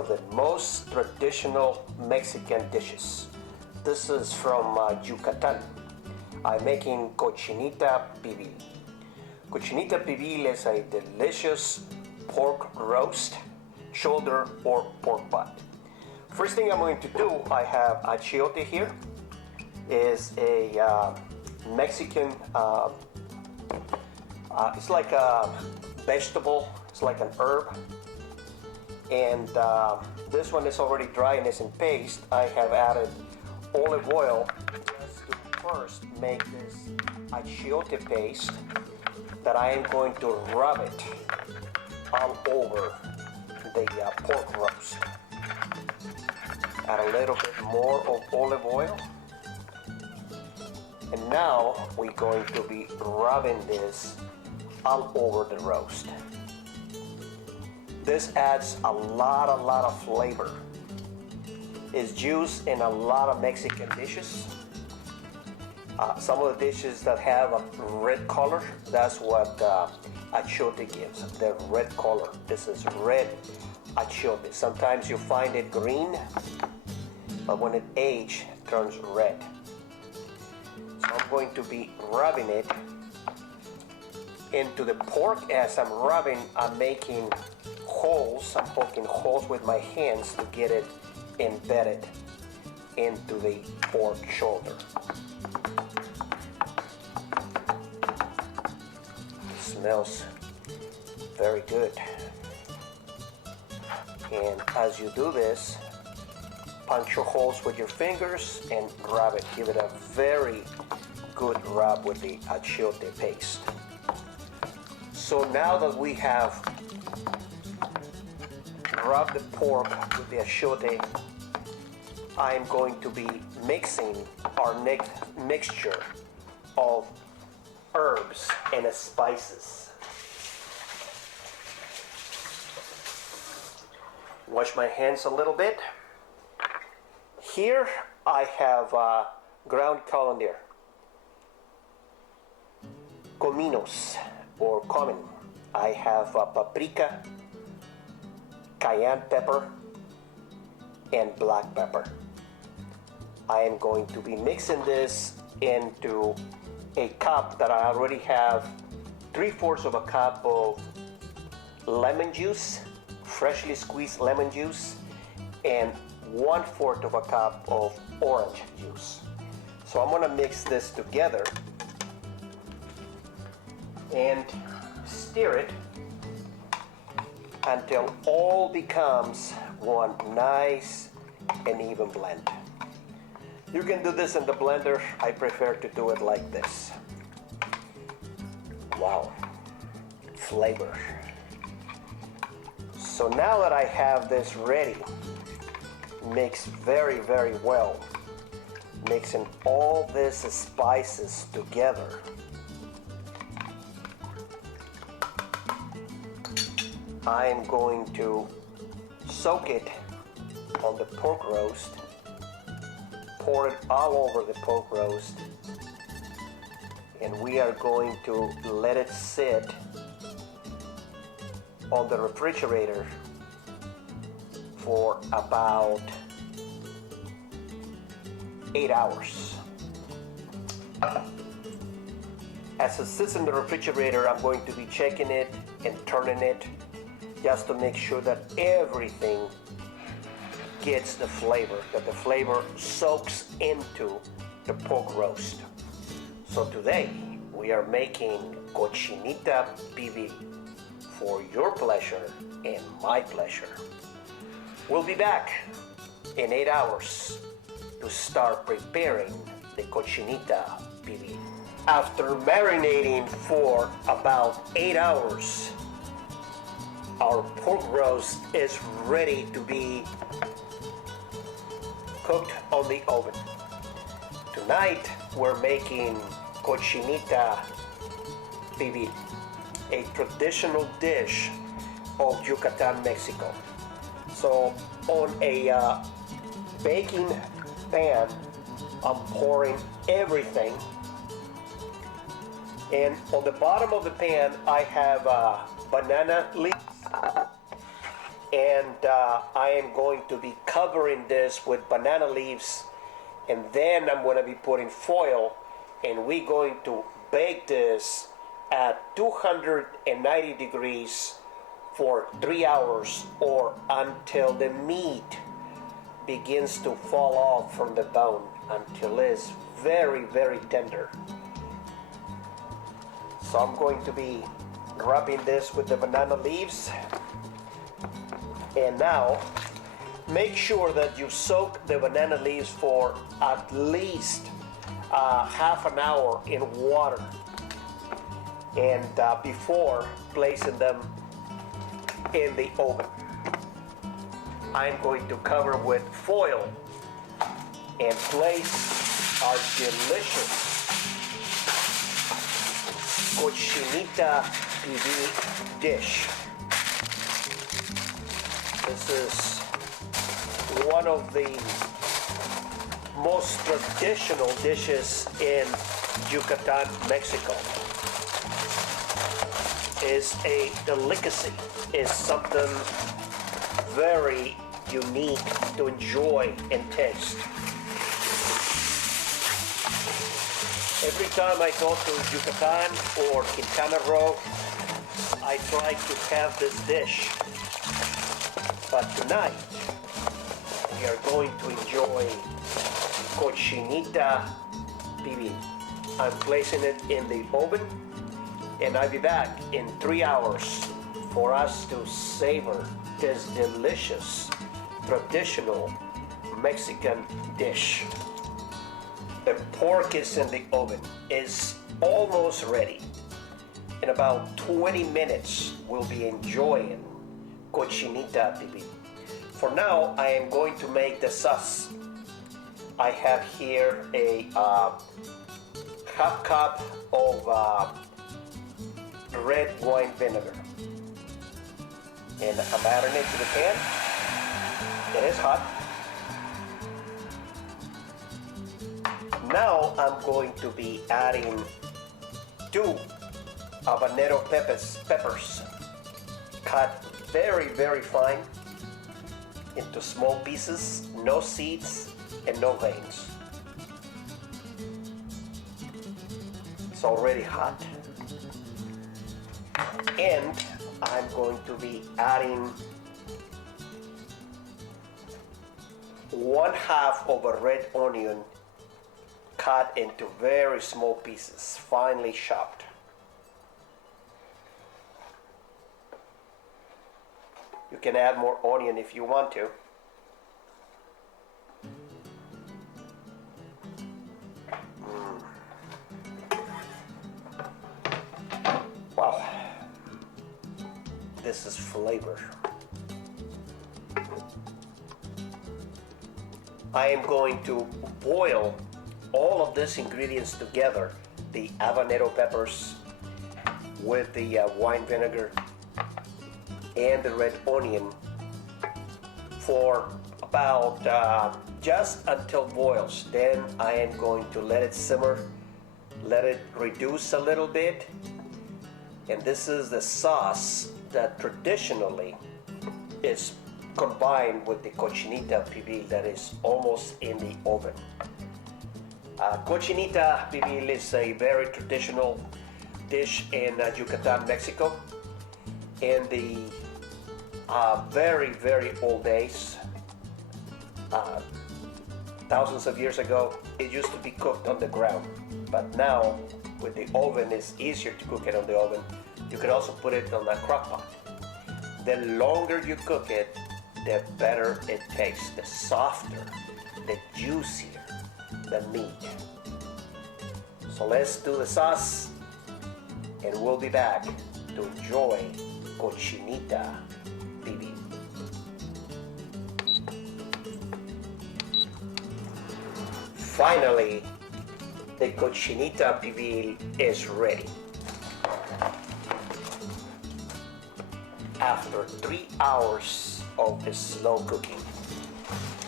of the most traditional Mexican dishes. This is from Yucatan. I'm making Cochinita Pibil. Cochinita Pibil is a delicious pork roast, shoulder or pork butt. First thing I'm going to do, I have achiote here. Is a Mexican, it's like a vegetable, it's like an herb. And this one is already dry and is in paste. I have added olive oil just to first make this achiote paste that I am going to rub it all over the pork roast. Add a little bit more of olive oil. And now we're going to be rubbing this all over the roast. This adds a lot of flavor. It's used in a lot of Mexican dishes. Some of the dishes that have a red color, that's what achiote gives, the red color. This is red achiote. Sometimes you find it green, but when it ages, it turns red. So I'm going to be rubbing it into the pork. As I'm rubbing, I'm making holes. I'm poking holes with my hands to get it embedded into the pork shoulder. It smells very good. And as you do this, punch your holes with your fingers and rub it. Give it a very good rub with the achiote paste. So now that we have rubbed the pork with the achiote, I'm going to be mixing our next mixture of herbs and spices. Wash my hands a little bit. Here I have ground coriander, cominos or cumin. I have paprika, cayenne pepper, and black pepper. I am going to be mixing this into a cup that I already have 3/4 of a cup of lemon juice, freshly squeezed lemon juice, and 1/4 of a cup of orange juice. So I'm gonna mix this together and stir it until all becomes one nice and even blend. You can do this in the blender. I prefer to do it like this. Wow, flavor. So now that I have this ready, mix very well, mixing all these spices together. I am going to soak it on the pork roast, pour it all over the pork roast, and we are going to let it sit on the refrigerator for about 8 hours. As it sits in the refrigerator, I'm going to be checking it and turning it just to make sure that everything gets the flavor, that the flavor soaks into the pork roast. So today we are making Cochinita Pibil for your pleasure and my pleasure. We'll be back in 8 hours to start preparing the Cochinita Pibil. After marinating for about 8 hours, our pork roast is ready to be cooked on the oven. Tonight we're making Cochinita Pibil, a traditional dish of Yucatan, Mexico. So on a baking pan, I'm pouring everything, and on the bottom of the pan I have banana leaves And I am going to be covering this with banana leaves, and then I'm going to be putting foil, and we're going to bake this at 290 degrees for 3 hours, or until the meat begins to fall off from the bone, until it's very, very tender. So I'm going to be rubbing this with the banana leaves. And now make sure that you soak the banana leaves for at least half an hour in water, and before placing them in the oven. I'm going to cover with foil and place our delicious Cochinita Pibil dish. This is one of the most traditional dishes in Yucatan, Mexico. Is a delicacy, is something very unique to enjoy and taste. Every time I go to Yucatan or Quintana Roo, I try to have this dish. But tonight, we are going to enjoy Cochinita Pibil. I'm placing it in the oven, and I'll be back in 3 hours for us to savor this delicious traditional Mexican dish. The pork is in the oven, is almost ready. In about 20 minutes, we'll be enjoying Cochinita Pibil. For now, I am going to make the sauce. I have here a half cup of red wine vinegar. And I'm adding it to the pan. It is hot. Now I'm going to be adding 2 habanero peppers, cut very, very fine into small pieces, no seeds and no veins. It's already hot. And I'm going to be adding 1/2 of a red onion cut into very small pieces, finely chopped. You can add more onion if you want to. Wow, this is flavor. I am going to boil all of these ingredients together, the habanero peppers with the wine vinegar and the red onion, for about just until boils. Then I am going to let it simmer, let it reduce a little bit, and this is the sauce that traditionally is combined with the Cochinita Pibil that is almost in the oven. Cochinita Pibil is a very traditional dish in Yucatan, Mexico. In the very, very old days, thousands of years ago, it used to be cooked on the ground. But now, with the oven, it's easier to cook it on the oven. You can also put it on a crock pot. The longer you cook it, the better it tastes, the softer, the juicier the meat. So let's do the sauce, and we'll be back to enjoy Cochinita Pibil. Finally, the Cochinita Pibil is ready. After 3 hours of slow cooking,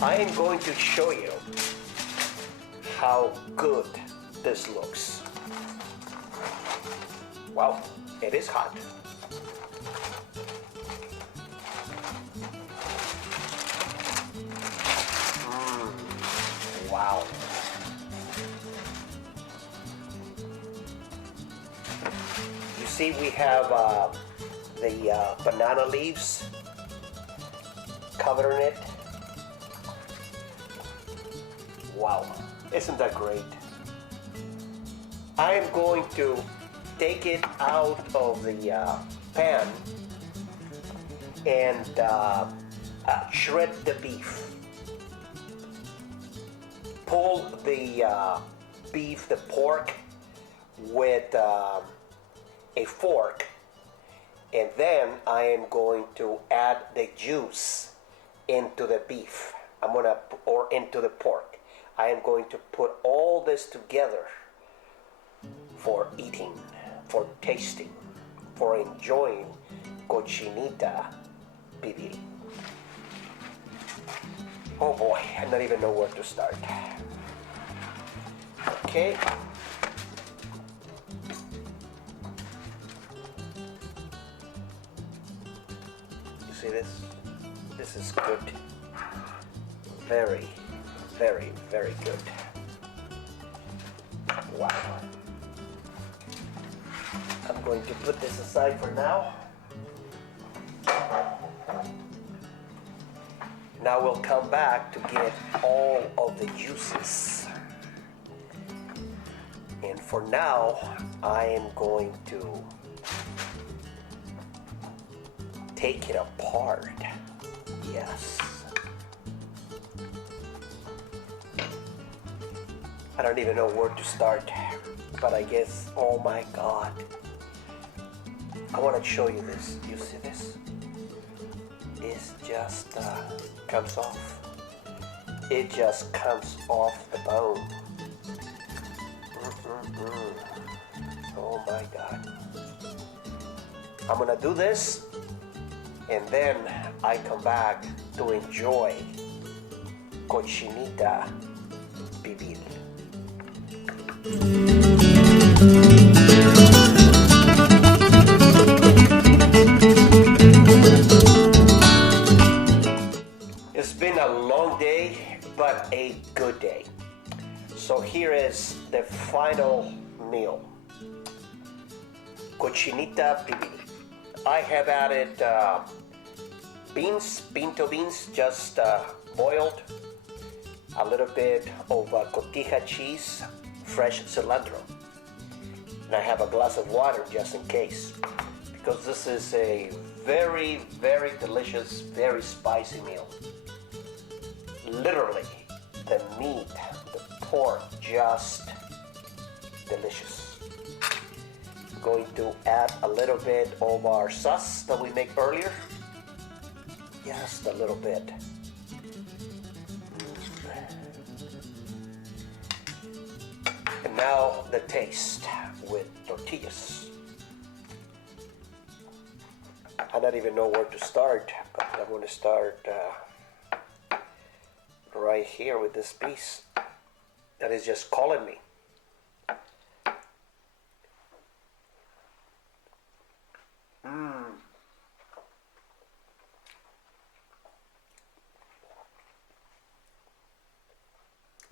I am going to show you how good this looks. Well, it is hot. Wow. You see, we have the banana leaves covering it. Wow, isn't that great? I am going to take it out of the pan and shred the beef. Pull the beef, the pork, with a fork, and then I am going to add the juice into the beef. Or into the pork. I am going to put all this together for eating, for tasting, for enjoying Cochinita Pibil. Oh boy, I don't even know where to start. Okay. You see this? This is good. Very, very, very good. Wow. I'm going to put this aside for now. Now we'll come back to get all of the juices. And for now, I am going to take it apart. Yes. I don't even know where to start, but I guess, oh my God. I want to show you this. You see this? It just comes off. It just comes off the bone. Oh my God. I'm gonna do this, and then I come back to enjoy Cochinita Pibil. It's been a long day, but a good day. So here is the final meal. Cochinita Pibil. I have added beans, pinto beans, just boiled. A little bit of cotija cheese, fresh cilantro. And I have a glass of water just in case. Because this is a very, very delicious, very spicy meal. Literally, the meat, the pork, just delicious. Going to add a little bit of our sauce that we make earlier. Just a little bit. And now the taste with tortillas. I don't even know where to start, but I'm going to start right here with this piece that is just calling me.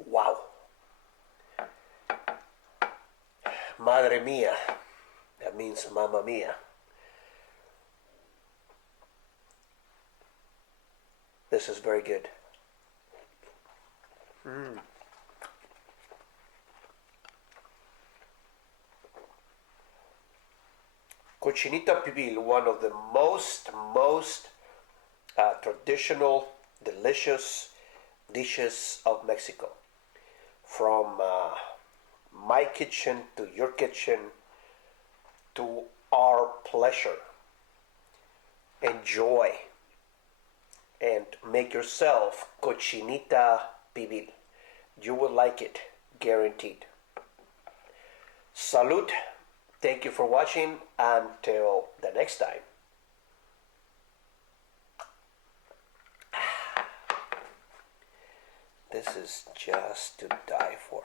Wow. Madre mia. That means mamma mia. This is very good. Cochinita Pibil, one of the most traditional, delicious dishes of Mexico. From my kitchen to your kitchen to our pleasure. Enjoy and make yourself Cochinita Pibil. You will like it, guaranteed. Salud. Thank you for watching. Until the next time. This is just to die for.